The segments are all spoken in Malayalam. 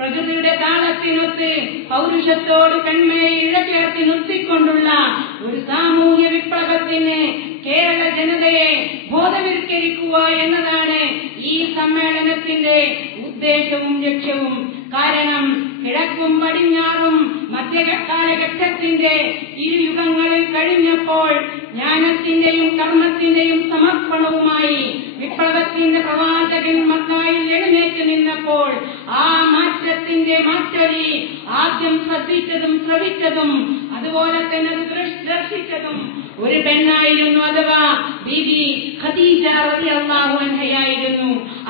പ്രകൃതിയുടെ താളത്തിനൊത്ത് പൗരുഷത്തോട് പെൺമയെ ഇഴചേർത്തി നിർത്തിക്കൊണ്ടുള്ള ഒരു സാമൂഹ്യ വിപ്ലവത്തിന് കേരള ജനതയെ ബോധവൽക്കരിക്കുക എന്നതാണ് ഈ സമ്മേളനത്തിന്റെ ഉദ്ദേശവും ലക്ഷ്യവും. കാരണം കിഴക്കും പടിഞ്ഞാറും മധ്യകാലഘട്ടത്തിന്റെ ഇരുയുഗങ്ങളിൽ കഴിഞ്ഞപ്പോൾ ജ്ഞാനത്തിന്റെയും കർമ്മത്തിന്റെയും സമർപ്പണവുമായി വിപ്ലവത്തിന്റെ പ്രവാചകൻ മത്തായി എഴുന്നേറ്റ് നിന്നപ്പോൾ ആ മാറ്റത്തിന്റെ മാറ്റൊലി ആദ്യം ശ്രദ്ധിച്ചതും ശ്രവിച്ചതും അതുപോലെ തന്നെ അത് ദർശിച്ചതും ഒരു പെണ്ണായിരുന്നു അഥവാ ബിബി ഖദീജ റളിയല്ലാഹു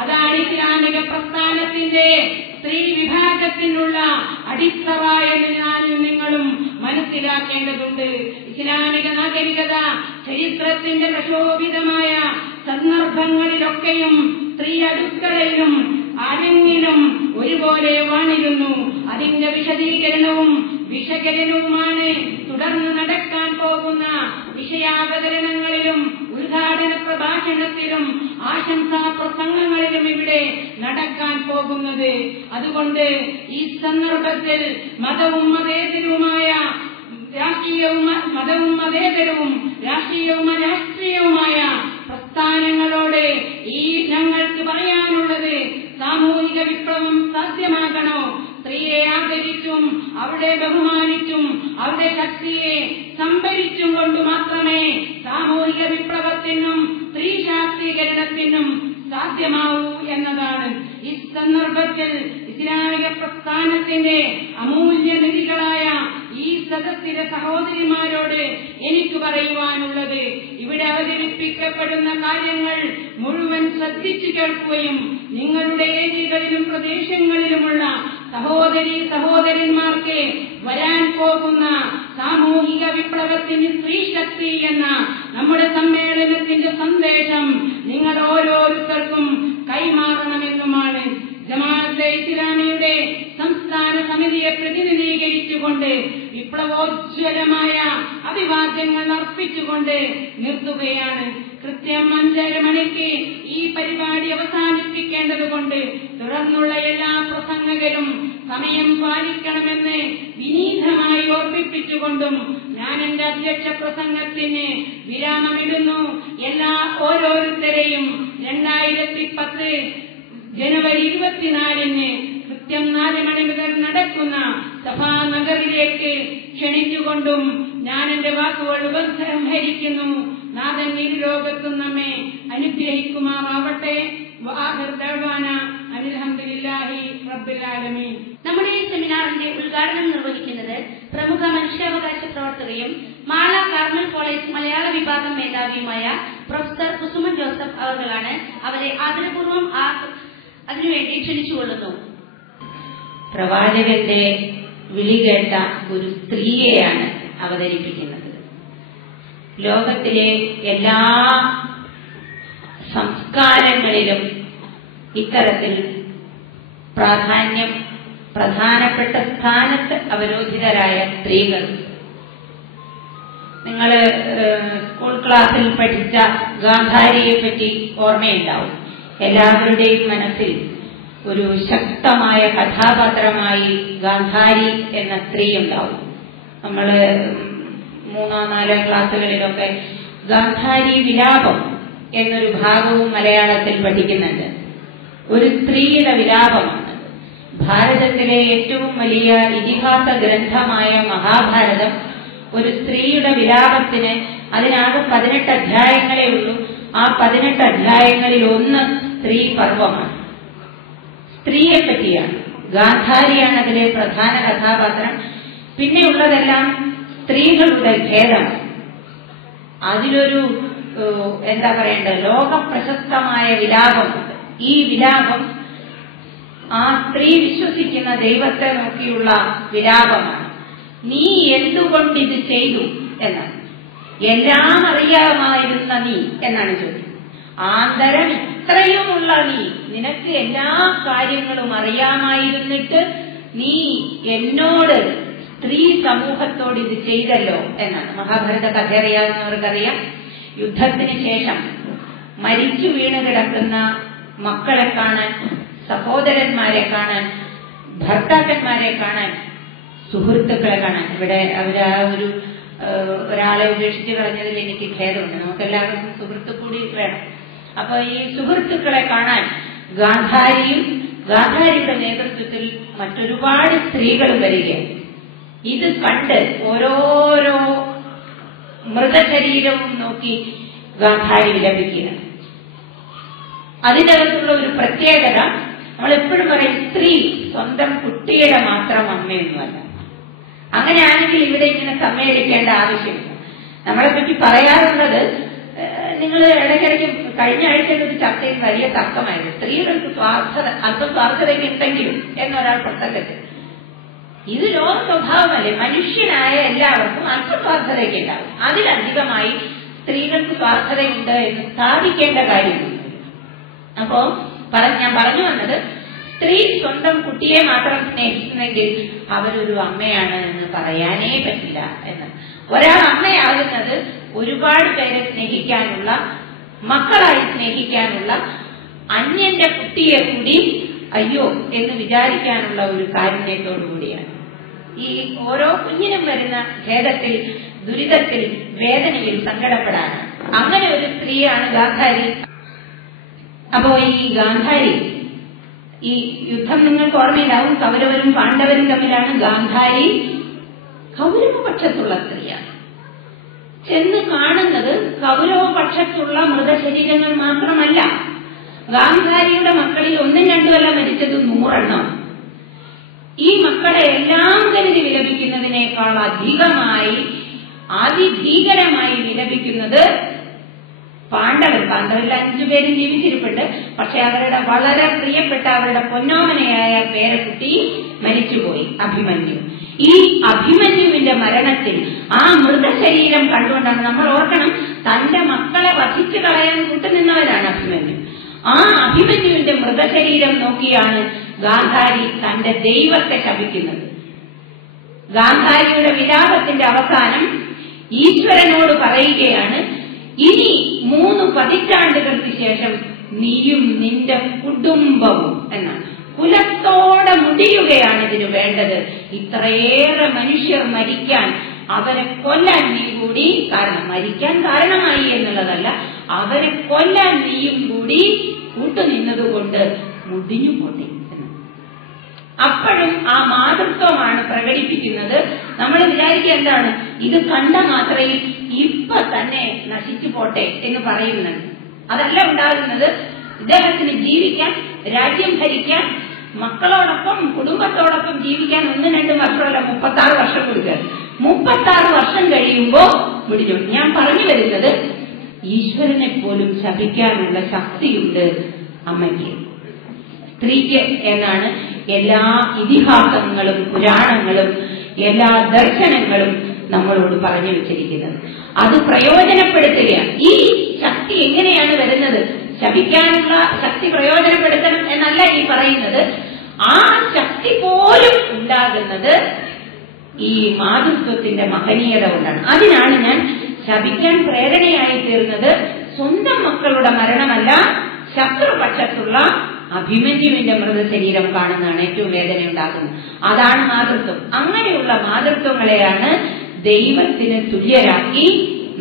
അതാണ് ഇസ്ലാമിക പ്രസ്ഥാനത്തിന്റെ സ്ത്രീ വിഭാഗത്തിനുള്ള എന്ന് ഞാനും നിങ്ങളും മനസ്സിലാക്കേണ്ടതുണ്ട്. ഇസ്ലാമിക നാഗരികത ചരിത്രത്തിന്റെ പ്രശോഭിതമായ സന്ദർഭങ്ങളിലൊക്കെയും സ്ത്രീ അടുക്കളയിലും അരങ്ങിലും ഒരുപോലെ വാണിരുന്നു. അതിന്റെ വിശദീകരണവും വിശകലനവുമാണ് തുടർന്ന് നടക്കാൻ പോകുന്ന വിഷയാവതരണങ്ങളിലും ഉദ്ഘാടന പ്രഭാഷണത്തിലും ആശംസാ പ്രസംഗങ്ങളിലും ഇവിടെ നടക്കാൻ പോകുന്നത്. അതുകൊണ്ട് ഈ സന്ദർഭത്തിൽ മതവും മതേതരവുമായ രാഷ്ട്രീയവും മതവും മതേതരവും രാഷ്ട്രീയവും രാഷ്ട്രീയവുമായ പ്രസ്ഥാനങ്ങളോട് ഈ ഞങ്ങൾക്ക് പറയാനുള്ളത് സാമൂഹിക വിപ്ലവം സാധ്യമാകണോ? സ്ത്രീയെ ആദരിച്ചും അവിടെ ബഹുമാനിച്ചും അവരുടെ ശക്തിയെ സംഭരിച്ചും കൊണ്ട് മാത്രമേ സാമൂഹിക വിപ്ലവത്തിനും സ്ത്രീ ശാക്തീകരണത്തിനും സാധ്യമാവൂ എന്നതാണ് ഈ സന്ദർഭത്തിൽ ഇസ്ലാമിക പ്രസ്ഥാനത്തിന്റെ അമൂല്യ നിധികളായ ഈ സദസ്സിലെ സഹോദരിമാരോട് എനിക്ക് പറയുവാനുള്ളത്. ഇവിടെ അവതരിപ്പിക്കപ്പെടുന്ന കാര്യങ്ങൾ മുഴുവൻ ശ്രദ്ധിച്ചു കേൾക്കുകയും നിങ്ങളുടെ ഏരിയകളിലും പ്രദേശങ്ങളിലുമുള്ള സഹോദരി സഹോദരന്മാർക്ക് വരാൻ പോകുന്ന സാമൂഹിക വിപ്ലവത്തിന് സ്ത്രീശക്തി എന്ന നമ്മുടെ സമ്മേളനത്തിന്റെ സന്ദേശം നിങ്ങൾ ഓരോരുത്തർക്കും കൈമാറണമെന്നുമാണ്. ജമാഅത്തെ ഇസ്ലാമിയുടെ സംസ്ഥാന സമിതിയെ പ്രതിനിധീകരിച്ചുകൊണ്ട് വിപ്ലവോജ്വലമായ അഭിവാദ്യങ്ങൾ അർപ്പിച്ചുകൊണ്ട് നിർത്തുകയാണ്. കൃത്യം അഞ്ചര മണിക്ക് ഈ പരിപാടി അവസാനിപ്പിക്കേണ്ടതുകൊണ്ട് തുടർന്നുള്ള എല്ലാ പ്രസംഗകരും സമയം പാലിക്കണമെന്ന് വിനീതമായി ഓർപ്പിപ്പിച്ചുകൊണ്ടും ഞാൻ എന്റെ അധ്യക്ഷ പ്രസംഗത്തിന് വിരാമമിടുന്നു. എല്ലാ ഓരോരുത്തരെയും രണ്ടായിരത്തി പത്ത് ജനുവരി ഇരുപത്തിനാലിന് കൃത്യം നാല് മണി മുതൽ നടക്കുന്ന സഭാനഗറിലേക്ക് ക്ഷണിച്ചുകൊണ്ടും ഞാൻ എന്റെ വാക്കുകൾ ഉപസംഹരിക്കുന്നു നാഥൻ ഇരു ലോകത്തും നമ്മെ അനുഗ്രഹിക്കുമാറാവട്ടെ. വാഹർ ദഅവാന അൽഹംദുലില്ലാഹി റബ്ബിൽ ആലമീൻ. നമ്മുടെ ഈ സെമിനാറിന്റെ ഉദ്ഘാടനം നിർവഹിക്കുന്നത് പ്രമുഖ മനുഷ്യാവകാശ പ്രവർത്തകയും മാള കാർമൽ കോളേജ് മലയാള വിഭാഗം മേധാവിയുമായ പ്രൊഫസർ കുസുമൻ ജോസഫ് അവർകളാണ് അവരെ ആദരപൂർവം അതിനുവേണ്ടി ക്ഷണിച്ചുകൊള്ളുന്നു. പ്രവാചകന്റെ വിളി കേട്ട ഒരു സ്ത്രീയെയാണ് അവതരിപ്പിക്കുന്നത്. ലോകത്തിലെ എല്ലാ സംസ്കാരങ്ങളിലും ഇത്തരത്തിൽ പ്രാധാന്യം പ്രധാനപ്പെട്ട സ്ഥാനത്ത് അവരോധിതരായ സ്ത്രീകൾ. നിങ്ങൾ സ്കൂൾ ക്ലാസ്സിൽ പഠിച്ച ഗാന്ധാരിയെ പറ്റി ഓർമ്മയുണ്ടാവും. എല്ലാവരുടെയും മനസ്സിൽ ഒരു ശക്തമായ കഥാപാത്രമായി ഗാന്ധാരി എന്ന സ്ത്രീ ഉണ്ടാവും. നമ്മൾ മൂന്നോ നാലോ ക്ലാസ്സുകളിലൊക്കെ ഗാന്ധാരി വിലാപം എന്നൊരു ഭാഗവും മലയാളത്തിൽ പഠിക്കുന്നുണ്ട്. ഒരു സ്ത്രീയുടെ വിലാപമാണ് ഭാരതത്തിലെ ഏറ്റവും വലിയ ഇതിഹാസ ഗ്രന്ഥമായ മഹാഭാരതം ഒരു സ്ത്രീയുടെ വിലാപത്തിന് അതിനാകെ പതിനെട്ട് അധ്യായങ്ങളേ ഉള്ളൂ. ആ പതിനെട്ട് അധ്യായങ്ങളിൽ ഒന്ന് സ്ത്രീ പർവമാണ്. സ്ത്രീയെ പറ്റിയാണ്. ഗാന്ധാരിയാണ് അതിലെ പ്രധാന കഥാപാത്രം. പിന്നെയുള്ളതെല്ലാം സ്ത്രീകളുടെ ഭേദമാണ്. അതിലൊരു എന്താ പറയേണ്ടത്? ലോകപ്രശസ്തമായ വിലാപമുണ്ട്. ഈ വിലാപം ആ സ്ത്രീ വിശ്വസിക്കുന്ന ദൈവത്തെ നോക്കിയുള്ള വിലാപമാണ് നീ എന്തുകൊണ്ട് ഇത് ചെയ്തു എന്നാണ്. എല്ലാം അറിയാമായിരുന്ന നീ എന്നാണ് ചോദ്യം. ആന്തരം ഇത്രയുമുള്ള നീ നിനക്ക് എല്ലാ കാര്യങ്ങളും അറിയാമായിരുന്നിട്ട് നീ എന്നോട് സ്ത്രീ സമൂഹത്തോട് ഇത് ചെയ്തല്ലോ എന്നാണ്. മഹാഭാരത കഥ അറിയാവുന്നവർക്കറിയാം. യുദ്ധത്തിന് ശേഷം മരിച്ചു വീണ് കിടക്കുന്ന മക്കളെ കാണാൻ സഹോദരന്മാരെ കാണാൻ ഭർത്താക്കന്മാരെ കാണാൻ സുഹൃത്തുക്കളെ കാണാൻ. ഇവിടെ അവർ ആ ഒരു ഒരാളെ ഉപേക്ഷിച്ച് കളഞ്ഞതിൽ എനിക്ക് ഖേദമുണ്ട്. നമുക്ക് എല്ലാവർക്കും സുഹൃത്തു കൂടി വേണം. അപ്പൊ ഈ സുഹൃത്തുക്കളെ കാണാൻ ഗാന്ധാരിയും ഗാന്ധാരിയുടെ നേതൃത്വത്തിൽ മറ്റൊരുപാട് സ്ത്രീകൾ വരികയാണ്. ഇത് കണ്ട് ഓരോരോ മൃതശരീരവും നോക്കി ഗാന്ധാരി വിലപിക്കുകയാണ്. അതിനകത്തുള്ള ഒരു പ്രത്യേകത നമ്മൾ എപ്പോഴും പറയും സ്ത്രീ സ്വന്തം കുട്ടിയുടെ മാത്രം അമ്മയൊന്നുമല്ല അങ്ങനെയാണെങ്കിൽ ഇവിടെ ഇങ്ങനെ സമ്മേളിക്കേണ്ട ആവശ്യമില്ല. നമ്മളെ പറ്റി പറയാറുള്ളത് നിങ്ങൾ ഇടയ്ക്കിടയ്ക്ക് കഴിഞ്ഞ ആഴ്ചയിൽ ഒരു ചർച്ചയിൽ വലിയ തർക്കമായിരുന്നു. സ്ത്രീകൾക്ക് സ്വാർത്ഥത അല്പം സ്വാർത്ഥതയ്ക്ക് ഉണ്ടെങ്കിലും എന്നൊരാൾ പ്രസംഗത്തിൽ. ഇത് ലോക സ്വഭാവമല്ലേ? മനുഷ്യനായ എല്ലാവർക്കും അല്പസ്വാർത്ഥതയ്ക്ക് ഉണ്ടാവും. അതിലധികമായി സ്ത്രീകൾക്ക് സ്വാർത്ഥതയുണ്ട് എന്ന് സ്ഥാപിക്കേണ്ട കാര്യമുണ്ട് അപ്പോ ഞാൻ പറഞ്ഞു വന്നത് സ്ത്രീ സ്വന്തം കുട്ടിയെ മാത്രം സ്നേഹിക്കുന്നെങ്കിൽ അവരൊരു അമ്മയാണ് എന്ന് പറയാനേ പറ്റില്ല എന്ന്. ഒരാൾ അമ്മയാകുന്നത് ഒരുപാട് പേരെ സ്നേഹിക്കാനുള്ള മക്കളായി സ്നേഹിക്കാനുള്ള അന്യന്റെ കുട്ടിയെ കൂടി അയ്യോ എന്ന് വിചാരിക്കാനുള്ള ഒരു കാരുണ്യത്തോടു കൂടിയാണ്. ഈ ഓരോ കുഞ്ഞിനും വരുന്ന ഖേദത്തിൽ ദുരിതത്തിൽ വേദനയിൽ സങ്കടപ്പെടാനാണ് അങ്ങനെ ഒരു സ്ത്രീയാണ് ഗാന്ധാരി. അപ്പോ ഈ ഗാന്ധാരി ഈ യുദ്ധം നിങ്ങൾക്ക് ഓർമ്മയുണ്ടാവും. കൗരവരും പാണ്ഡവരും തമ്മിലാണ് ഗാന്ധാരി കൗരവപക്ഷത്തുള്ള സ്ത്രീയാണ് ചെന്ന് കാണുന്നത് കൗരവപക്ഷത്തുള്ള മൃതശരീരങ്ങൾ മാത്രമല്ല. ഗാന്ധാരിയുടെ മക്കളിൽ ഒന്നും രണ്ടുമല്ല മരിച്ചത് നൂറെണ്ണം. ഈ മക്കളെ എല്ലാം കരുതി വിലപിക്കുന്നതിനേക്കാൾ അധികമായി അതിഭീകരമായി വിലപിക്കുന്നത് അഞ്ചു അഞ്ചുപേരും ജീവിച്ചിരിപ്പുണ്ട്. പക്ഷെ അവരുടെ വളരെ പ്രിയപ്പെട്ട അവരുടെ പൊന്നോമനയായ പേരക്കുട്ടി മരിച്ചുപോയി. അഭിമന്യു. ഈ അഭിമന്യുവിന്റെ മരണത്തിൽ ആ മൃതശരീരം കണ്ടുകൊണ്ടാണ് നമ്മൾ ഓർക്കണം തന്റെ മക്കളെ വധിച്ചു കളയാൻ കൂട്ടുനിന്നവരാണ് അഭിമന്യു. ആ അഭിമന്യുവിന്റെ മൃതശരീരം നോക്കിയാണ് ഗാന്ധാരി തന്റെ ദൈവത്തെ ശപിക്കുന്നത്. ഗാന്ധാരിയുടെ വിലാപത്തിന്റെ അവസാനം ഈശ്വരനോട് പറയുകയാണ് ഇനി മൂന്ന് പതിറ്റാണ്ടുകൾക്ക് ശേഷം നീയും നിന്റെ കുടുംബവും എന്നാണ് കുലത്തോടെ മുടിയുകയാണ് ഇതിന് വേണ്ടത്. ഇത്രയേറെ മനുഷ്യർ മരിക്കാൻ അവരെ കൊല്ലാൻ നീ കൂടി കാരണം മരിക്കാൻ കാരണമായി എന്നുള്ളതല്ല അവരെ കൊല്ലാൻ നീയും കൂടി കൂട്ടുനിന്നതുകൊണ്ട് മുടിഞ്ഞു പോട്ടെ അപ്പോഴും ആ മാതൃത്വമാണ് പ്രകടിപ്പിക്കുന്നത്. നമ്മൾ വിചാരിക്കുക എന്താണ്? ഇത് കണ്ട മാത്രയിൽ ഇപ്പൊ തന്നെ നശിച്ചു പോട്ടെ എന്ന് പറയുന്നുണ്ട് അതല്ല ഉണ്ടാകുന്നത് ഇദ്ദേഹത്തിന് ജീവിക്കാൻ രാജ്യം ഭരിക്കാൻ മക്കളോടൊപ്പം കുടുംബത്തോടൊപ്പം ജീവിക്കാൻ ഒന്നും രണ്ടും വർഷമല്ല മുപ്പത്താറ് വർഷം കൊടുക്കുക. മുപ്പത്താറ് വർഷം കഴിയുമ്പോ മുടിഞ്ഞു ഞാൻ പറഞ്ഞു വരുന്നത് ഈശ്വരനെ പോലും ശപിക്കാനുള്ള ശക്തിയുണ്ട് അമ്മയ്ക്ക്. സ്ത്രീക്ക് എന്നാണ് എല്ലാ ഇതിഹാസങ്ങളും പുരാണങ്ങളും എല്ലാ ദർശനങ്ങളും നമ്മളോട് പറഞ്ഞു വെച്ചിരിക്കുന്നത്. അത് പ്രയോജനപ്പെടുത്തുകയാണ്. ഈ ശക്തി എങ്ങനെയാണ് വരുന്നത്? ശപിക്കാനുള്ള ശക്തി പ്രയോജനപ്പെടുത്തണം എന്നല്ല ഈ പറയുന്നത്. ആ ശക്തി പോലും ഉണ്ടാകുന്നത് ഈ മാതൃത്വത്തിന്റെ മഹനീയത കൊണ്ടാണ്. അതിനാണ് ഞാൻ ശപിക്കാൻ പ്രേരണയായി തീർന്നത് സ്വന്തം മക്കളുടെ മരണമല്ല ശത്രുപക്ഷത്തുള്ള അഭിമന്യുവിന്റെ മൃതശരീരം കാണുന്നതാണ് ഏറ്റവും വേദന ഉണ്ടാക്കുന്നത് അതാണ് മാതൃത്വം. അങ്ങനെയുള്ള മാതൃത്വങ്ങളെയാണ് ദൈവത്തിന് തുല്യരാക്കി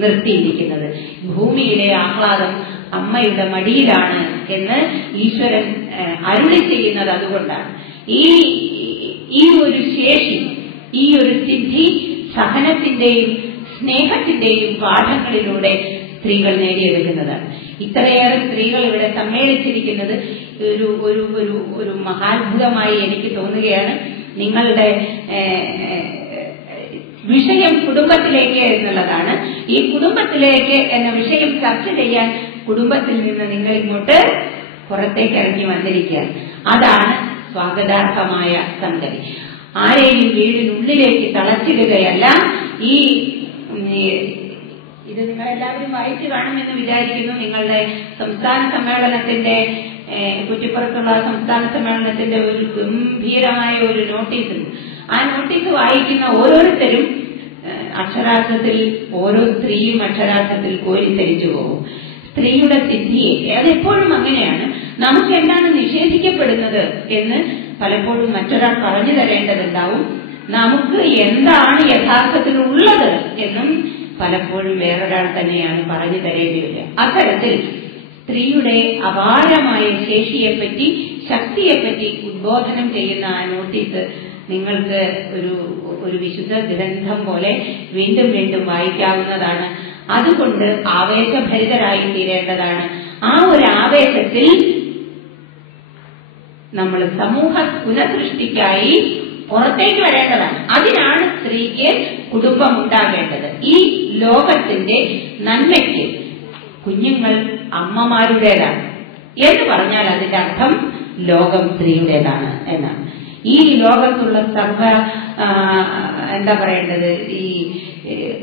നിർത്തിയിരിക്കുന്നത്. ഭൂമിയിലെ ആഹ്ലാദം അമ്മയുടെ മടിയിലാണ് എന്ന് ഈശ്വരൻ അരുളി ചെയ്യുന്നത് അതുകൊണ്ടാണ്. ഈ ഈ ഒരു ശേഷി ഈ ഒരു സിദ്ധി സഹനത്തിന്റെയും സ്നേഹത്തിന്റെയും പാഠങ്ങളിലൂടെ സ്ത്രീകൾ നേടിയെടുക്കുന്നതാണ് ഇത്രയേറെ സ്ത്രീകൾ ഇവിടെ സമ്മേളിച്ചിരിക്കുന്നത് ഒരു ഒരു ഒരു ഒരു മഹാത്ഭുതമായി എനിക്ക് തോന്നുകയാണ്. നിങ്ങളുടെ വിഷയം കുടുംബത്തിലേക്ക് എന്നുള്ളതാണ്. ഈ കുടുംബത്തിലേക്ക് എന്ന വിഷയം ചർച്ച ചെയ്യാൻ കുടുംബത്തിൽ നിന്ന് നിങ്ങൾ ഇങ്ങോട്ട് പുറത്തേക്ക് ഇറങ്ങി വന്നിരിക്കുക. അതാണ് സ്വാഗതാർഹമായ സംഗതി. ആരെയും വീടിനുള്ളിലേക്ക് തളച്ചിടുകയല്ല. ഈ ഇത് നിങ്ങൾ എല്ലാവരും വായിച്ചു കാണുമെന്ന് വിചാരിക്കുന്നു. നിങ്ങളുടെ സംസ്ഥാന സമ്മേളനത്തിന്റെ കുറ്റിപ്പുറത്തുള്ള സംസ്ഥാന സമ്മേളനത്തിന്റെ ഒരു ഗംഭീരമായ ഒരു നോട്ടീസ്. ആ നോട്ടീസ് വായിക്കുന്ന ഓരോരുത്തരും അക്ഷരാർത്ഥത്തിൽ ഓരോ സ്ത്രീയും അക്ഷരാർത്ഥത്തിൽ കോരിത്തരിച്ചു പോകും. സ്ത്രീയുടെ സിദ്ധിയെ അതെപ്പോഴും അങ്ങനെയാണ്. നമുക്ക് എന്താണ് നിഷേധിക്കപ്പെടുന്നത് എന്ന് പലപ്പോഴും മറ്റൊരാൾ പറഞ്ഞു തരേണ്ടതുണ്ടാവും. നമുക്ക് എന്താണ് യഥാർത്ഥത്തിൽ ഉള്ളത് എന്നും പലപ്പോഴും വേറൊരാൾ തന്നെയാണ് പറഞ്ഞു തരേണ്ടി വരിക. അത്തരത്തിൽ സ്ത്രീയുടെ അപാരമായ ശേഷിയെപ്പറ്റി ശക്തിയെപ്പറ്റി ഉദ്ബോധനം ചെയ്യുന്ന ആ നോട്ടീസ് നിങ്ങൾക്ക് ഒരു ഒരു വിശുദ്ധ ഗ്രന്ഥം പോലെ വീണ്ടും വീണ്ടും വായിക്കാവുന്നതാണ്. അതുകൊണ്ട് ആവേശഭരിതരായി തീരേണ്ടതാണ്. ആ ഒരു ആവേശത്തിൽ നമ്മൾ സമൂഹ പുനഃസൃഷ്ടിക്കായി പുറത്തേക്ക് വരേണ്ടതാണ്. അതിനാണ് സ്ത്രീക്ക് കുടുംബം ഉണ്ടാകേണ്ടത്. ഈ ലോകത്തിന്റെ നന്മയ്ക്ക് കുഞ്ഞുങ്ങൾ അമ്മമാരുടേതാണ്. എന്ന് പറഞ്ഞാൽ അതിന്റെ അർത്ഥം ലോകം സ്ത്രീയുടേതാണ് എന്നാണ്. ഈ ലോകത്തുള്ള സർവ എന്താ പറയേണ്ടത്? ഈ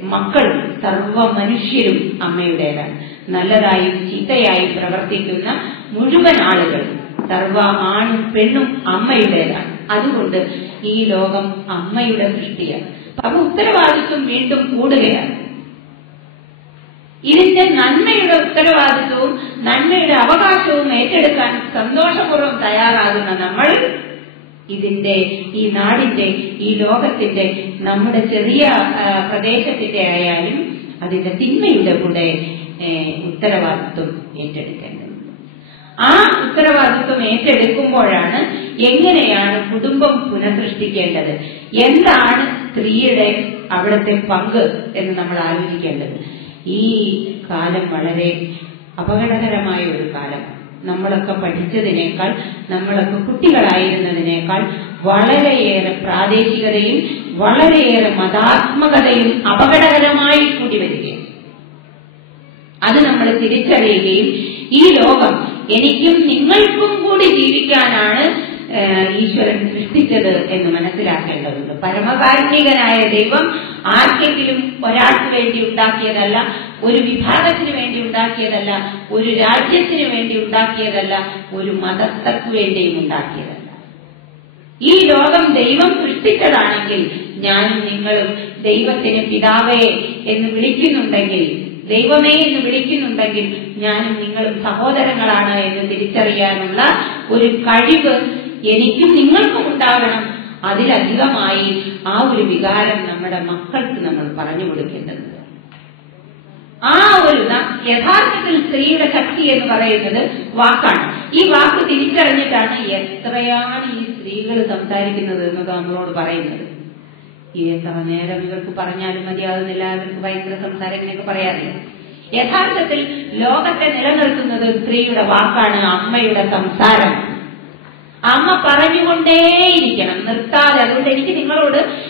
മക്കൾ സർവ മനുഷ്യരും അമ്മയുടേതാണ്. നല്ലതായും ചീത്തയായും പ്രവർത്തിക്കുന്ന മുഴുവൻ ആളുകളും സർവ ആണും പെണ്ണും അമ്മയുടേതാണ്. അതുകൊണ്ട് ഈ ലോകം അമ്മയുടെ സൃഷ്ടിയാണ്. അപ്പൊ ഉത്തരവാദിത്വം വീണ്ടും കൂടുകയാണ്. ഇതിന്റെ നന്മയുടെ ഉത്തരവാദിത്വവും നന്മയുടെ അവകാശവും ഏറ്റെടുക്കാൻ സന്തോഷപൂർവം തയ്യാറാകുന്ന നമ്മൾ ഇതിന്റെ ഈ നാടിന്റെ ഈ ലോകത്തിന്റെ നമ്മുടെ ചെറിയ പ്രദേശത്തിന്റെ ആയാലും അതിന്റെ തിന്മയുടെ കൂടെ ഉത്തരവാദിത്വം ഏറ്റെടുക്കേണ്ടത് ആ ഉത്തരവാദിത്വം ഏറ്റെടുക്കുമ്പോഴാണ് എങ്ങനെയാണ് കുടുംബം പുനഃസൃഷ്ടിക്കേണ്ടത്? എന്താണ് സ്ത്രീയുടെ അവിടുത്തെ പങ്ക് എന്ന് നമ്മൾ ആലോചിക്കേണ്ടത്? ഈ കാലം വളരെ അപകടകരമായ ഒരു കാലമാണ്. നമ്മളൊക്കെ പഠിച്ചതിനേക്കാൾ നമ്മളൊക്കെ കുട്ടികളായിരുന്നതിനേക്കാൾ വളരെയേറെ പ്രാദേശികതയും വളരെയേറെ മതാത്മകതയും അപകടകരമായി കൂടി വരികയാണ്. അത് നമ്മൾ തിരിച്ചറിയുകയും ഈ ലോകം എനിക്കും നിങ്ങൾക്കും കൂടി ജീവിക്കാനാണ് ഈശ്വരൻ സൃഷ്ടിച്ചത് എന്ന് മനസ്സിലാക്കേണ്ടതുണ്ട്. പരമകാരുണികനായ ദൈവം ആർക്കെങ്കിലും ഒരാൾക്ക് വേണ്ടി ഉണ്ടാക്കിയതല്ല ഒരു വിഭാഗത്തിന് വേണ്ടി ഉണ്ടാക്കിയതല്ല ഒരു രാജ്യത്തിന് വേണ്ടി ഉണ്ടാക്കിയതല്ല ഒരു മതസ്ഥർക്ക് വേണ്ടിയും ഉണ്ടാക്കിയതല്ല. ഈ ലോകം ദൈവം സൃഷ്ടിച്ചതാണെങ്കിൽ ഞാനും നിങ്ങളും ദൈവത്തിന് പിതാവേ എന്ന് വിളിക്കുന്നുണ്ടെങ്കിൽ ദൈവമേ എന്ന് വിളിക്കുന്നുണ്ടെങ്കിൽ ഞാനും നിങ്ങളും സഹോദരങ്ങളാണ് എന്ന് തിരിച്ചറിയാനുള്ള ഒരു കഴിവ് എനിക്കും നിങ്ങൾക്കും ഉണ്ടാകണം. അതിലധികമായി ആ ഒരു വികാരം നമ്മുടെ മക്കൾക്ക് നമ്മൾ പറഞ്ഞു കൊടുക്കേണ്ടതുണ്ട്. ആ ഒരു യഥാർത്ഥത്തിൽ സ്ത്രീയുടെ ശക്തി എന്ന് പറയുന്നത് വാക്കാണ്. ഈ വാക്ക് തിരിച്ചറിഞ്ഞിട്ടാണ് എത്രയാണ് ഈ സ്ത്രീകൾ സംസാരിക്കുന്നത് എന്നത് നമ്മളോട് പറയുന്നത്. ഈ എത്ര നേരം ഇവർക്ക് പറഞ്ഞാലും മതിയാകുന്നില്ല ഇവർക്ക് ഭയങ്കര സംസാരം ഇങ്ങനെയൊക്കെ പറയാറില്ല. യഥാർത്ഥത്തിൽ ലോകത്തെ നിലനിർത്തുന്നത് സ്ത്രീയുടെ വാക്കാണ് അമ്മയുടെ സംസാരം. അമ്മ പറഞ്ഞുകൊണ്ടേയിരിക്കണം നിർത്താതെ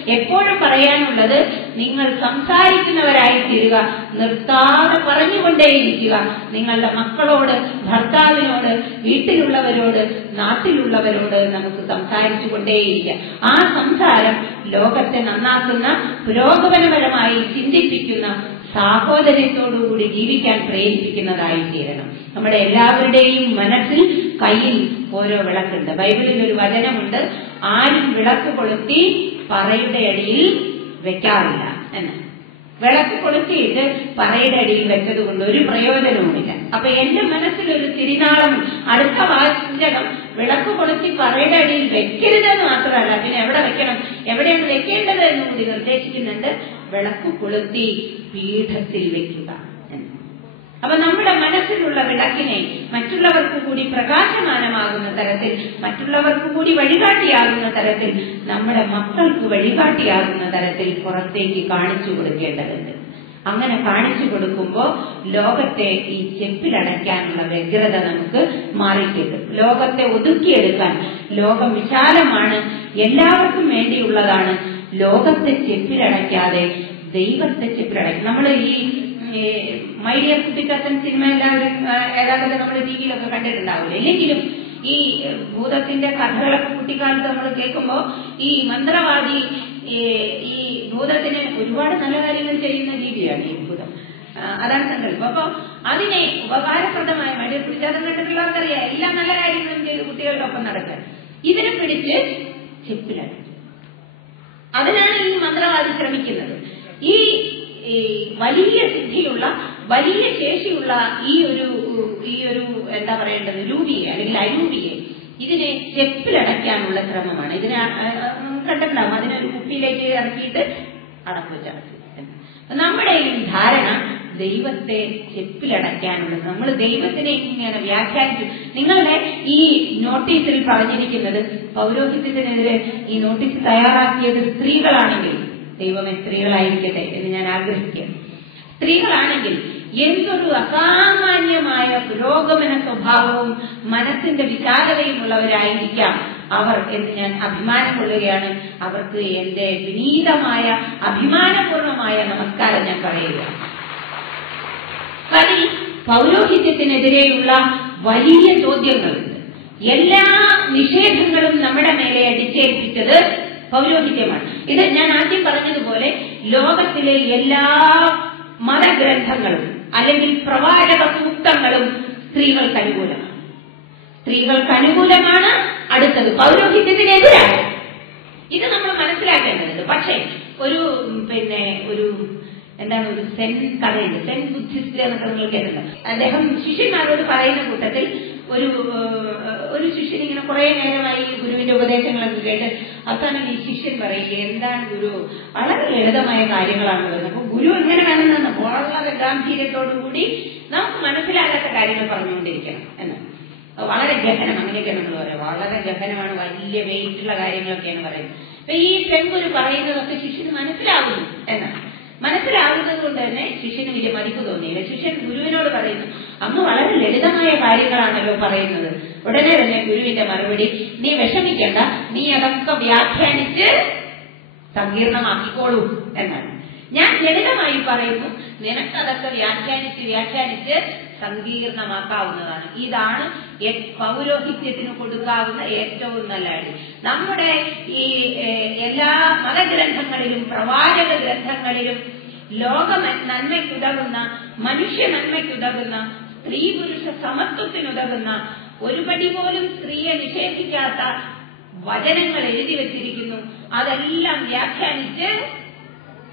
എപ്പോഴും പറയാനുള്ളത് നിങ്ങൾ സംസാരിക്കുന്നവരായി തീരുക നിർത്താതെ പറഞ്ഞുകൊണ്ടേയിരിക്കുക. നിങ്ങളുടെ മക്കളോട് ഭർത്താവിനോട് വീട്ടിലുള്ളവരോട് നാട്ടിലുള്ളവരോട് നമുക്ക് സംസാരിച്ചു കൊണ്ടേയിരിക്കുക ആ സംസാരം ലോകത്തെ നന്നാക്കുന്ന പുരോഗമനപരമായി ചിന്തിപ്പിക്കുന്ന സാഹോദര്യത്തോടുകൂടി ജീവിക്കാൻ പ്രേരിപ്പിക്കുന്നതായി തീരണം നമ്മുടെ എല്ലാവരുടെയും മനസ്സിൽ കയ്യിൽ ഓരോ വിളക്കുണ്ട്. ബൈബിളിൽ ഒരു വചനമുണ്ട് ആരും വിളക്ക് കൊളുത്തി പറയുടെ അടിയിൽ വെക്കാറില്ല എന്ന്. വിളക്ക് കൊളുത്തിയിട്ട് പറയുടെ അടിയിൽ വെച്ചത് കൊണ്ട് ഒരു പ്രയോജനവുമില്ല. അപ്പൊ എന്റെ മനസ്സിലൊരു തിരിനാളം അടുത്ത വാചകം വിളക്ക് കൊളുത്തി പറയുടെ അടിയിൽ വെക്കരുതെന്ന് മാത്രമല്ല പിന്നെ എവിടെ വെക്കണം? എവിടെയാണ് വെക്കേണ്ടത് എന്ന് കൂടി നിർദ്ദേശിക്കുന്നുണ്ട്. വിളക്ക് കൊളുത്തി പീഠത്തിൽ വെക്കുക. അപ്പൊ നമ്മുടെ മനസ്സിലുള്ള വിളക്കിനെ മറ്റുള്ളവർക്ക് കൂടി പ്രകാശമാനമാകുന്ന തരത്തിൽ മറ്റുള്ളവർക്ക് കൂടി വഴികാട്ടിയാകുന്ന തരത്തിൽ നമ്മുടെ മക്കൾക്ക് വഴികാട്ടിയാകുന്ന തരത്തിൽ പുറത്തേക്ക് കാണിച്ചു കൊടുക്കേണ്ടതുണ്ട്. അങ്ങനെ കാണിച്ചു കൊടുക്കുമ്പോൾ ലോകത്തെ ഈ ചെപ്പിലടയ്ക്കാനുള്ള വ്യഗ്രത നമുക്ക് മാറിക്കിട്ടും ലോകത്തെ ഒതുക്കിയെടുക്കാൻ ലോകം വിശാലമാണ് എല്ലാവർക്കും വേണ്ടിയുള്ളതാണ്. ലോകത്തെ ചെപ്പിലടയ്ക്കാതെ ദൈവത്തെ ചെപ്പിലടയ്ക്കും നമ്മൾ ഈ മൈ ഡിയർ കുട്ടിക്കച്ചൻ സിനിമ എല്ലാവരും ആ, ഏതാണ്ട് നമ്മൾ ടി വിയിലൊക്കെ കണ്ടിട്ടുണ്ടാവില്ല. ഇല്ലെങ്കിലും ഈ ഭൂതത്തിന്റെ കഥകളൊക്കെ കുട്ടിക്കാലത്ത് നമ്മൾ കേൾക്കുമ്പോൾ ഈ മന്ത്രവാദി ഈ ഭൂതത്തിന് ഒരുപാട് നല്ല കാര്യങ്ങൾ ചെയ്യുന്ന രീതിയാണ് ഈ ഭൂതം. അതാണ് സങ്കല്പം. അപ്പൊ അതിനെ ഉപകാരപ്രദമായ മടി പിടിച്ചാൽ കണ്ടിട്ടുള്ളവർക്കറിയാം എല്ലാ നല്ല കാര്യങ്ങളും ചെയ്ത് കുട്ടികളുടെ ഒപ്പം നടക്കാൻ. ഇതിനെ പിടിച്ച് ചെപ്പിലാണ് അതിനാണ് ഈ മന്ത്രവാദി ശ്രമിക്കുന്നത്. ഈ ഈ വലിയ സിദ്ധിയുള്ള വലിയ ശേഷിയുള്ള ഈ ഒരു ഈ ഒരു എന്താ പറയേണ്ടത് രൂപിയെ അല്ലെങ്കിൽ അരൂപിയെ ഇതിനെ ചെപ്പിലടയ്ക്കാനുള്ള ശ്രമമാണ്. ഇതിനെ കണ്ടിട്ടുണ്ടാവും. അതിനൊരു കുപ്പിയിലേക്ക് ഇറക്കിയിട്ട് അടപ്പ് വെച്ചടച്ചു നമ്മുടെ ഈ ധാരണ ദൈവത്തെ ചെപ്പിലടയ്ക്കാനുള്ളത് നമ്മൾ ദൈവത്തിനെ ഇങ്ങനെ വ്യാഖ്യാനിച്ചു നിങ്ങളുടെ ഈ നോട്ടീസിൽ പറഞ്ഞിരിക്കുന്നത് പൗരോഹിത്യത്തിനെതിരെ ഈ നോട്ടീസ് തയ്യാറാക്കിയത് സ്ത്രീകളാണെങ്കിൽ ദൈവമേ സ്ത്രീകളായിരിക്കട്ടെ എന്ന് ഞാൻ ആഗ്രഹിക്കുക സ്ത്രീകളാണെങ്കിൽ എന്തൊരു അസാമാന്യമായ പുരോഗമന സ്വഭാവവും മനസ്സിന്റെ വിശാലതയും ഉള്ളവരായിരിക്കാം അവർ എന്ന് ഞാൻ അഭിമാനം കൊള്ളുകയാണ് അവർക്ക് എന്റെ വിനീതമായ അഭിമാനപൂർണമായ നമസ്കാരം ഞാൻ പറയുക. കളി പൗരോഹിത്യത്തിനെതിരെയുള്ള വലിയ ചോദ്യങ്ങളുണ്ട്. എല്ലാ നിഷേധങ്ങളും നമ്മുടെ മേലെ അടിച്ചേൽപ്പിച്ചത് പൗരോഹിത്യമാണ് ഇത് ഞാൻ ആദ്യം പറഞ്ഞതുപോലെ ലോകത്തിലെ എല്ലാ മതഗ്രന്ഥങ്ങളും അല്ലെങ്കിൽ പ്രവാചക സൂക്തങ്ങളും സ്ത്രീകൾക്ക് അനുകൂലമാണ്. സ്ത്രീകൾക്ക് അനുകൂലമാണ് അടുത്തത് പൗരോഹിത്യത്തിനെതിരാണ്. ഇത് നമ്മൾ മനസ്സിലാക്കേണ്ടതുണ്ട്. പക്ഷേ ഒരു പിന്നെ ഒരു എന്താണ് ഒരു സെൻ കഥയുണ്ട്. സെൻ ബുദ്ധിസ്റ്റ് എന്നൊക്കെ നിങ്ങൾ കേട്ടിട്ടുണ്ട്? അദ്ദേഹം ശിഷ്യന്മാരോട് പറയുന്ന കൂട്ടത്തിൽ ഒരു ഒരു ശിഷ്യൻ ഇങ്ങനെ കുറെ നേരമായി ഗുരുവിന്റെ ഉപദേശങ്ങളൊക്കെ കേട്ട് അവസാനം ഈ ശിഷ്യൻ പറയുക എന്താണ് ഗുരു? വളരെ ലളിതമായ കാര്യങ്ങളാണ് പറയുന്നത് അപ്പൊ ഗുരു എങ്ങനെ വേണമെന്ന് വളരെ ഗാംഭീര്യത്തോടുകൂടി നമുക്ക് മനസ്സിലാകാത്ത കാര്യങ്ങൾ പറഞ്ഞുകൊണ്ടിരിക്കണം എന്ന്. വളരെ ഗഹനം അങ്ങനെയൊക്കെ നമ്മൾ പറയാം വളരെ ഗഹനമാണ് വലിയ വെയിറ്റുള്ള കാര്യങ്ങളൊക്കെയാണ് പറയുന്നത്. അപ്പൊ ഈ പെൺകുരു പറയുന്നതൊക്കെ ശിഷ്യന് മനസ്സിലാകുന്നു എന്നാണ്. മനസ്സിലാകുന്നത് കൊണ്ട് തന്നെ ശിഷ്യന് വലിയ മതിപ്പ് തോന്നിയില്ല. ശിഷ്യൻ ഗുരുവിനോട് പറയുന്നു അമ്മ വളരെ ലളിതമായ കാര്യങ്ങളാണല്ലോ പറയുന്നത്. ഉടനെ തന്നെ ഗുരുവിന്റെ മറുപടി നീ വിഷമിക്കണ്ട നീ അതൊക്കെ വ്യാഖ്യാനിച്ച് സങ്കീർണമാക്കിക്കോളൂ എന്നാണ്. ഞാൻ ലളിതമായി പറയുന്നു നിനക്കതൊക്കെ വ്യാഖ്യാനിച്ച് വ്യാഖ്യാനിച്ച് സങ്കീർണമാക്കാവുന്നതാണ്. ഇതാണ് പൗരോഹിത്യത്തിന് കൊടുക്കാവുന്ന ഏറ്റവും നല്ല അടി. നമ്മുടെ ഈ എല്ലാ മതഗ്രന്ഥങ്ങളിലും പ്രവാചക ഗ്രന്ഥങ്ങളിലും ലോക നന്മയ്ക്കുതകുന്ന മനുഷ്യ നന്മയ്ക്കുതകുന്ന സ്ത്രീ പുരുഷ സമത്വത്തിനുതകുന്ന ഒരു പടി പോലും സ്ത്രീയെ നിഷേധിക്കാത്ത വചനങ്ങൾ എഴുതി വെച്ചിരിക്കുന്നു. അതെല്ലാം വ്യാഖ്യാനിച്ച്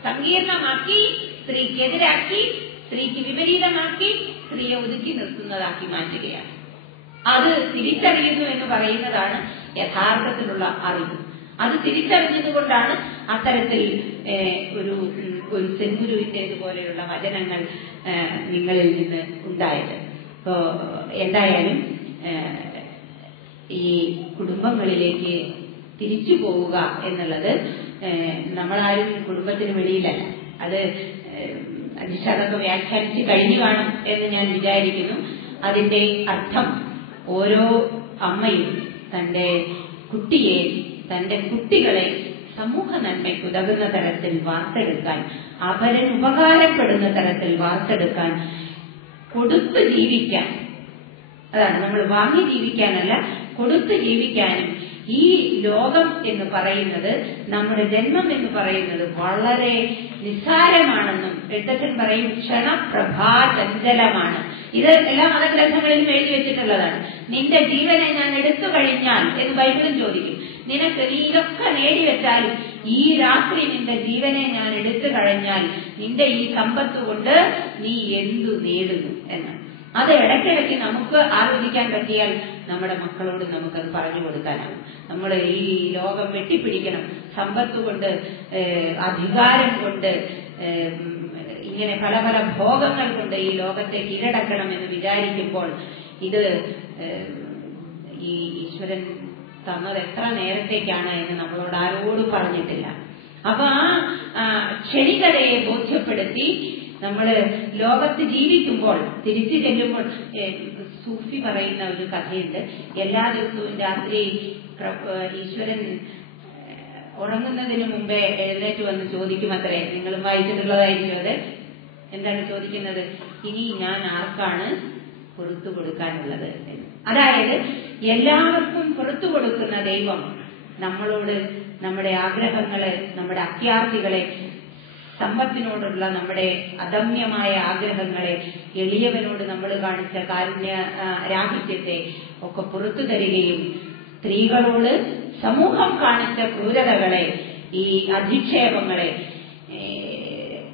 സങ്കീർണമാക്കി സ്ത്രീക്കെതിരാക്കി സ്ത്രീക്ക് വിപരീതമാക്കി സ്ത്രീയെ ഒതുക്കി നിർത്തുന്നതാക്കി മാറ്റുകയാണ്. അത് തിരിച്ചറിയുന്നു എന്ന് പറയുന്നതാണ് യഥാർത്ഥത്തിലുള്ള അറിവ്. അത് തിരിച്ചറിഞ്ഞതുകൊണ്ടാണ് അത്തരത്തിൽ ഒരു ഒരു സെങ്കുരുവിന്റെതുപോലെയുള്ള വചനങ്ങൾ നിങ്ങളിൽ നിന്ന് ഉണ്ടായത്. ഇപ്പോ എന്തായാലും ഈ കുടുംബങ്ങളിലേക്ക് തിരിച്ചു പോവുക എന്നുള്ളത് നമ്മളാരും കുടുംബത്തിന് വെളിയിലല്ല അത് അതൊക്കെ വ്യാഖ്യാനിച്ച് കഴിഞ്ഞു കാണും എന്ന് ഞാൻ വിചാരിക്കുന്നു. അതിന്റെ അർത്ഥം ഓരോ അമ്മയും തന്റെ കുട്ടിയെ തന്റെ കുട്ടികളെ സമൂഹ നന്മയ്ക്ക് ഉതകുന്ന തരത്തിൽ വാർത്തെടുക്കാൻ അവരൻ ഉപകാരപ്പെടുന്ന തരത്തിൽ വാർത്തെടുക്കാൻ കൊടുത്തു ജീവിക്കാൻ. അതാണ് നമ്മൾ വാങ്ങി ജീവിക്കാനല്ല കൊടുത്തു ജീവിക്കാനും ഈ ലോകം എന്ന് പറയുന്നത് നമ്മുടെ ജന്മം എന്ന് പറയുന്നത് വളരെ നിസ്സാരമാണെന്നും എഴുത്തച്ഛൻ പറയും ക്ഷണപ്രഭാചഞ്ചലമാണ് ഇത് എല്ലാ മതഗ്രന്ഥങ്ങളിലും എഴുതി വെച്ചിട്ടുള്ളതാണ്. നിന്റെ ജീവനെ ഞാൻ എടുത്തു കഴിഞ്ഞാൽ എന്ന് ബൈബിളും ചോദിക്കും. നിനക്ക് നീ ഇതൊക്കെ നേടിവെച്ചാലും ഈ രാത്രി നിന്റെ ജീവനെ ഞാൻ എടുത്തു കഴിഞ്ഞാൽ നിന്റെ ഈ സമ്പത്ത് കൊണ്ട് നീ എന്തു നേടുന്നു? എന്നാണ്. അത് ഇടയ്ക്കിടയ്ക്ക് നമുക്ക് ആലോചിക്കാൻ പറ്റിയാൽ നമ്മുടെ മക്കളോട് നമുക്കത് പറഞ്ഞു കൊടുക്കാനാണ് നമ്മൾ ഈ ലോകം വെട്ടിപ്പിടിക്കണം. സമ്പത്ത് കൊണ്ട് അധികാരം കൊണ്ട് ഇങ്ങനെ പല പല ഭോഗങ്ങൾ കൊണ്ട് ഈ ലോകത്തെ കീഴടക്കണം എന്ന് വിചാരിക്കുമ്പോൾ ഇത് ഈ ഈശ്വരൻ തന്നത് എത്ര നേരത്തേക്കാണ് എന്ന് നമ്മളോട് ആരോടും പറഞ്ഞിട്ടില്ല. അപ്പൊ ആ ക്ഷണികതയെ ബോധ്യപ്പെടുത്തി നമ്മൾ ലോകത്ത് ജീവിക്കുമ്പോൾ തിരിച്ചു ചെല്ലുമ്പോൾ സൂഫി പറയുന്ന ഒരു കഥയുണ്ട്. എല്ലാ ദിവസവും രാത്രി ഈശ്വരൻ ഉറങ്ങുന്നതിന് മുമ്പേ എഴുന്നേറ്റ് വന്ന് ചോദിക്കുമത്രേ നിങ്ങൾ വായിച്ചിട്ടുള്ളതായിരിക്കും അത്. എന്താണ് ചോദിക്കുന്നത്? ഇനി ഞാൻ ആർക്കാണ് പുറത്തു കൊടുക്കാനുള്ളത് അതായത് എല്ലാവർക്കും പുറത്തു കൊടുക്കുന്ന ദൈവം നമ്മളോട് നമ്മുടെ ആഗ്രഹങ്ങളെ നമ്മുടെ അത്യാർത്ഥികളെ സമ്പത്തിനോടുള്ള നമ്മുടെ അദമ്യമായ ആഗ്രഹങ്ങളെ എളിയവനോട് നമ്മൾ കാണിച്ച കാരുണ്യ രാഹിത്യത്തെ ഒക്കെ പുറത്തു തരികയും സ്ത്രീകളോട് സമൂഹം കാണിച്ച ക്രൂരതകളെ ഈ അധിക്ഷേപങ്ങളെ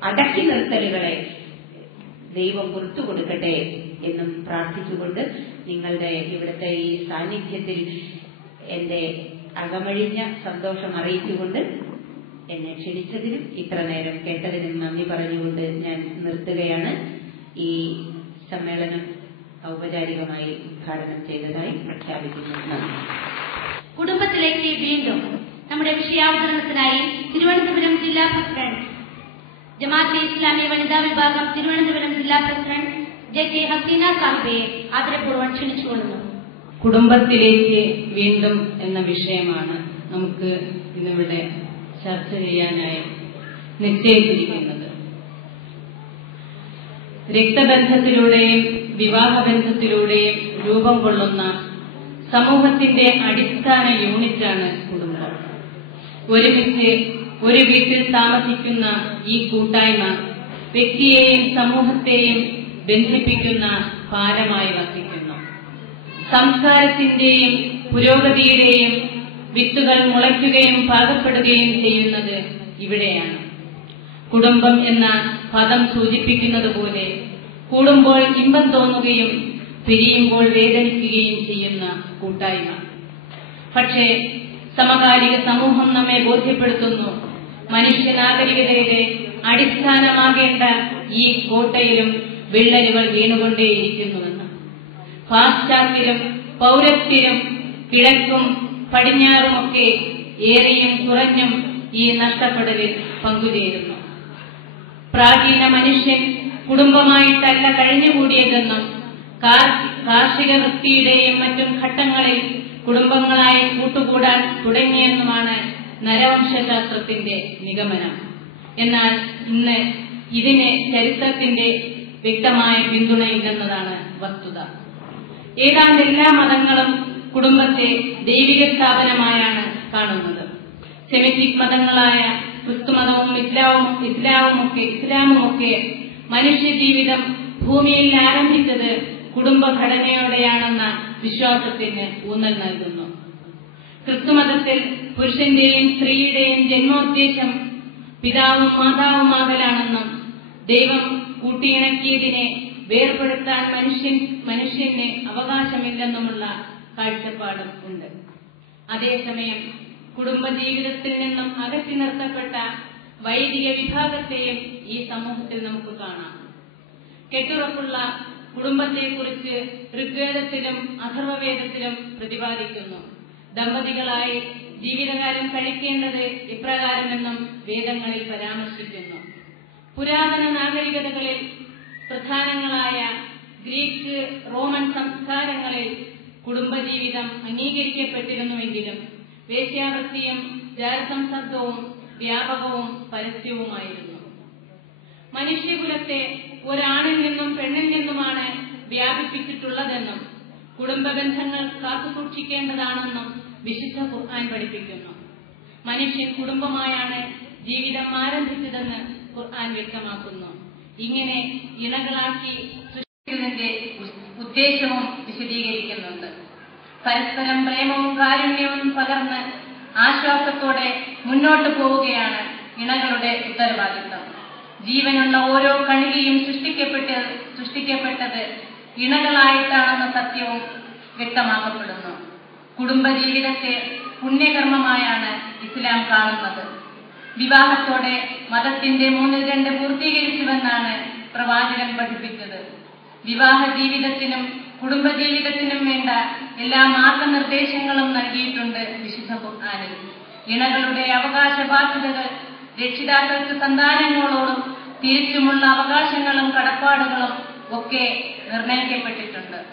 അടക്കി നിർത്തലുകളെ ദൈവം പുറത്തു കൊടുക്കട്ടെ എന്നും പ്രാർത്ഥിച്ചുകൊണ്ട് നിങ്ങളുടെ ഇവിടുത്തെ ഈ സാന്നിധ്യത്തിൽ എന്റെ അകമഴിഞ്ഞ സന്തോഷം അറിയിച്ചുകൊണ്ട് എന്നെ ക്ഷണിച്ചതിനും ഇത്ര നേരം കേട്ടതിനും നന്ദി പറഞ്ഞുകൊണ്ട് ഞാൻ നിർത്തുകയാണ്. ഈ സമ്മേളനം ഔപചാരികമായി ഉദ്ഘാടനം ചെയ്തതായി പ്രഖ്യാപിക്കുന്നു. നന്ദി. കുടുംബത്തിലേക്ക് വീണ്ടും നമ്മുടെ വിഷയാവതരണത്തിനായി തിരുവനന്തപുരം ജില്ലാ പ്രസിഡന്റ് ജമാഅത്തെ ഇസ്ലാമി വനിതാ വിഭാഗം തിരുവനന്തപുരം ജില്ലാ പ്രസിഡന്റ് ജെ കെ ഹസീന സാഹിബയെ ആദരപൂർവം ക്ഷണിച്ചുകൊള്ളുന്നു. കുടുംബത്തിലേക്ക് വീണ്ടും എന്ന വിഷയമാണ് നമുക്ക് ഇന്നിവിടെ ചർച്ച ചെയ്യാനായി നിശ്ചയിച്ചിരിക്കുന്നത്. രക്തബന്ധത്തിലൂടെയും വിവാഹബന്ധത്തിലൂടെയും രൂപം കൊള്ളുന്ന സമൂഹത്തിന്റെ അടിസ്ഥാന യൂണിറ്റാണ് കുടുംബം. ഒരുമിച്ച് ഒരു വീട്ടിൽ താമസിക്കുന്ന ഈ കൂട്ടായ്മ വ്യക്തിയെയും സമൂഹത്തെയും ബന്ധിപ്പിക്കുന്ന പാലമായി വർത്തിക്കുന്നു. സംസ്കാരത്തിന്റെയും പുരോഗതിയുടെയും വിത്തുകൾ മുളയ്ക്കുകയും പാകപ്പെടുകയും ചെയ്യുന്നത് ഇവിടെയാണ്. കുടുംബം എന്ന പദം സൂചിപ്പിക്കുന്നത് പോലെ കൂടുമ്പോൾ ഇമ്പം തോന്നുകയും പിരിയുമ്പോൾ വേദനിക്കുകയും ചെയ്യുന്ന കൂട്ടായ്മ. പക്ഷേ സമകാലിക സമൂഹം നമ്മെ ബോധ്യപ്പെടുത്തുന്നു. മനുഷ്യ നാഗരികതയുടെ അടിസ്ഥാനമാകേണ്ട ഈ കോട്ടയിലും വിള്ളലുകൾ വീണുകൊണ്ടേയിരിക്കുന്നുവെന്ന്. പാശ്ചാത്യരും പൗരസ്ത്യരും കിഴക്കും പടിഞ്ഞാറുമൊക്കെ ഏറിയും കുറഞ്ഞും ഈ നഷ്ടപ്പെടലിൽ പങ്കുചേരുന്നു. പ്രാചീന മനുഷ്യൻ കുടുംബമായിട്ടല്ല കഴിഞ്ഞുകൂടിയതെന്നും കാർ- കാർഷിക വൃത്തിയുടെയും മറ്റും ഘട്ടങ്ങളിൽ കുടുംബങ്ങളായി കൂട്ടുകൂടാൻ തുടങ്ങിയെന്നുമാണ് നരവംശശാസ്ത്രത്തിന്റെ നിഗമനം. എന്നാൽ ഇന്ന് ഇതിന് ചരിത്രത്തിന്റെ വ്യക്തമായ പിന്തുണയില്ലെന്നതാണ് വസ്തുത. ഏതാണ്ട് എല്ലാ മതങ്ങളും കുടുംബത്തെ ദൈവിക സ്ഥാപനമായാണ് കാണുന്നത്. സെമിറ്റിക് മതങ്ങളായ ക്രിസ്തുമതവും ഇസ്ലാമും ഒക്കെ മനുഷ്യജീവിതം ഭൂമിയിൽ ആരംഭിച്ചത് കുടുംബഘടനയോടെയാണെന്ന വിശ്വാസത്തിന് ഊന്നൽ നൽകുന്നു. ക്രിസ്തുമതത്തിൽ പുരുഷന്റെയും സ്ത്രീയുടെയും ജന്മോദ്ദേശം പിതാവും മാതാവും മാതാവുമാകലാണെന്നും ദൈവം കൂട്ടിയിണക്കിയതിനെ വേർപെടുത്താൻ മനുഷ്യൻ മനുഷ്യന് അവകാശമില്ലെന്നുമുള്ള കാഴ്ചപ്പാടും ഉണ്ട്. അതേസമയം കുടുംബജീവിതത്തിൽ നിന്നും അകറ്റി നിർത്തപ്പെട്ട വൈദിക വിഭാഗത്തെയും ഈ സമൂഹത്തിൽ നമുക്ക് കാണാം. കെട്ടുറപ്പുള്ള കുടുംബത്തെക്കുറിച്ച് ഋഗ്വേദത്തിലും അഥർവവേദത്തിലും പ്രതിപാദിക്കുന്നു. ദമ്പതികളായി ജീവിതകാലം കഴിക്കേണ്ടത് ഇപ്രകാരമെന്നും വേദങ്ങളിൽ പരാമർശിക്കുന്നു. പുരാതന നാഗരികതകളിൽ പ്രധാനങ്ങളായ ഗ്രീക്ക് റോമൻ സംസ്കാരങ്ങളിൽ കുടുംബജീവിതം അംഗീകരിക്കപ്പെട്ടിരുന്നുവെങ്കിലും വേശ്യാവൃത്തിയും ജാരസംസർഗവും വ്യാപകവും പരസ്യവുമായിരുന്നു. മനുഷ്യകുലത്തെ ഒരാണിൽ നിന്നും പെണ്ണിൽ നിന്നുമാണ് വ്യാപിപ്പിച്ചിട്ടുള്ളതെന്നും കുടുംബബന്ധങ്ങൾ കാത്തുസൂക്ഷിക്കേണ്ടതാണെന്നും വിശുദ്ധ ഖുർആൻ പഠിപ്പിക്കുന്നു. മനുഷ്യൻ കുടുംബമായാണ് ജീവിതം ആരംഭിച്ചതെന്ന് ഖുർആൻ വ്യക്തമാക്കുന്നു. ഇങ്ങനെ ഇണകളാക്കി സൃഷ്ടിക്കുന്നതിന്റെ ഉദ്ദേശവും വിശദീകരിക്കുന്നുണ്ട്. പരസ്പരം പ്രേമവും കാരുണ്യവും പകർന്ന് ആശ്വാസത്തോടെ മുന്നോട്ട് പോവുകയാണ് ഇണകളുടെ ഉത്തരവാദിത്തം. ജീവനുള്ള ഓരോ കണികയും സൃഷ്ടിക്കപ്പെട്ട് സൃഷ്ടിക്കപ്പെട്ടത് ഇണകളായിട്ടാണെന്ന സത്യവും വ്യക്തമാക്കപ്പെടുന്നു. കുടുംബജീവിതത്തെ പുണ്യകർമ്മമായാണ് ഇസ്ലാം കാണുന്നത്. വിവാഹത്തോടെ മതത്തിന്റെ മൂന്നിൽ രണ്ട് പൂർത്തീകരിച്ചുവെന്നാണ് പ്രവാചകൻ പഠിപ്പിച്ചത്. വിവാഹ ജീവിതത്തിനും കുടുംബജീവിതത്തിനും വേണ്ട എല്ലാ മാർഗനിർദ്ദേശങ്ങളും നൽകിയിട്ടുണ്ട് വിശുദ്ധ ഖുർആാനിൽ. ഇണകളുടെ അവകാശ ബാധ്യതകൾ രക്ഷിതാക്കൾക്ക് സന്താനങ്ങളോടും തിരിച്ചുമുള്ള അവകാശങ്ങളും കടപ്പാടുകളും ഒക്കെ നിർണയിക്കപ്പെട്ടിട്ടുണ്ട്.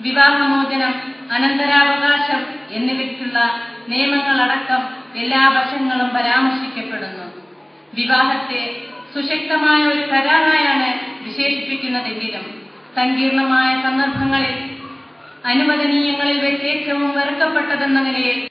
വിവാഹമോചനം അനന്തരാവകാശം എന്നിവയ്ക്കുള്ള നിയമങ്ങളടക്കം എല്ലാ വശങ്ങളും പരാമർശിക്കപ്പെടുന്നു. വിവാഹത്തെ സുശക്തമായ ഒരു കരാറായാണ് വിശേഷിപ്പിക്കുന്നതെങ്കിലും സങ്കീർണമായ സന്ദർഭങ്ങളിൽ അനുവദനീയങ്ങളിൽ വെച്ച് ഏറ്റവും വെറുക്കപ്പെട്ടതെന്ന നിലയിൽ